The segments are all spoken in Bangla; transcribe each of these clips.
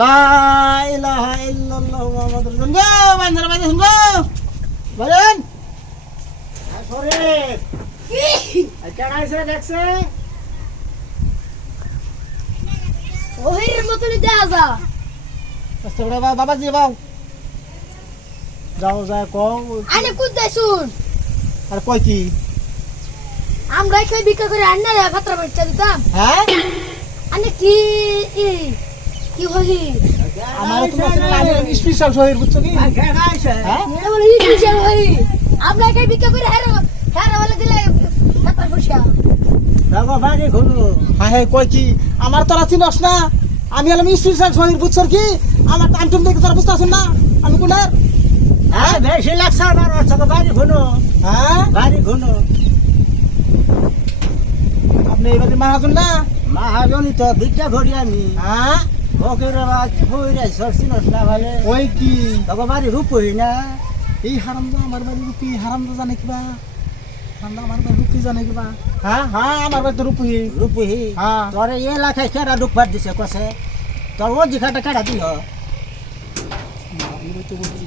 লা ইলাহা ইল্লাল্লাহু মুহাম্মাদুর রাসূলুল্লাহ। বান্দরা বাজে শুনবো বলেন শরীফ কেন আইছে দেখছে ওহির মতনই দেয়া যা কষ্ট করে বাবাজি বাও যাও যায় কও আনে কুদাই শুন আর কই কি আমরা কই বিক্রি করে আন্না রে ভাত্রা বাচ্চা দিতাম হ্যাঁ আনে কি কি হলি আমার তোমার আমি স্পেশাল শহর বুঝছো কি হ্যাঁ এটা বলে কি বিশাল হই আমরা কই বিক্রি করে হারে বলে দিলে ভাত্রা বসা বাড়ি ঘুরো হ্যাঁ হ্যাঁ কই কি আমার তোরা চিনস না আমি হলাম স্পেশাল শহর বুঝছো কি আমার টাইম টুম দেখে তোরা বুঝতে আসেন না আমি কোনার হ্যাঁ বেশি লাগছে আমার অর্থ বাড়ি ঘুনো হ্যাঁ বাড়ি ঘুনো আপনি এবারে মাহাজন না মহাজনী তো ভিক্ষা করি আমি হ্যাঁ ভোগের বইরে সরছিনস না ভালে ওই কি তবে বাড়ি রূপ হই না এই হারামদা আমার বাড়ি রুপি হারামদা জানে কিবা হারামদা আমার বাড়ি রুপি জানে কিবা হ্যাঁ হ্যাঁ আমার বাড়ি তো রুপি রূপহি হ্যাঁ তোর এই এলাকায় কেডা ঢুকবার দিছে কছে তোর ও জিখাটা কেডা দিল আমি তো বলছি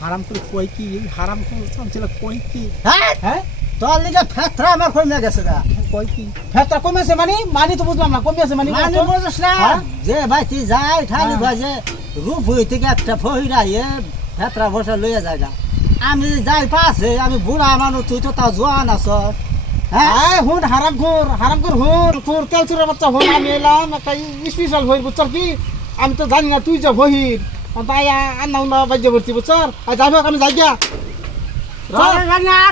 হারাম করে কই কি এই হারাম করে চঞ্চলা কই কি হ্যাঁ হ্যাঁ তোর লিগে ফেতরা আমার কমে গেছে গা কই কি ফেতরা কমেছে মানে তো বুঝলাম না কমেছে মানে মানে বুঝছ না হ্যাঁ? যে ভাই তুই যাই ঠালি হ্যাঁ। বাজে রূপ হই থেকে একটা ফহিরা এ ফেতরা বসে লইয়া যায় গা আমি যাই পাশে আমি বুড়া মানুষ তুই তো তাও জোয়ান আছ হ্যাঁ হ্যাঁ হুন হারাম কর হুন তেল চুরের বাচ্চা হুন আমি এলাম একটা স্পেশাল হই বুঝছর কি আমি তো জানি না তুই যে বহির তাই আন্না উন্না বাজ্য ভর্তি বুঝছর আর যাই হোক আমি যাই গিয়া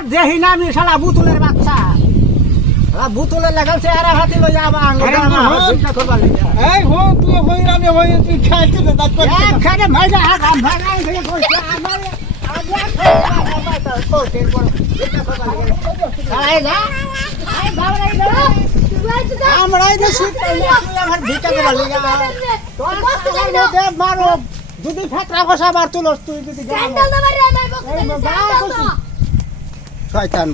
দেখি না আমি সারা বুতুলের বাচ্চা বুতুলের লাগালছে এরা হাতে লই যাবা এই হো তুই হই আমি হই তুই খাইছিস দাঁত করে একখানে ভাইরা আগাম ভাগাই হয়ে কইছে আমার আমরাই দেশি আমার ভিটা কে বলি মারো যদি ফেটরা বসা বার তুলস তুই যদি স্যান্ডেল না মারি আমি বকতে শয়তান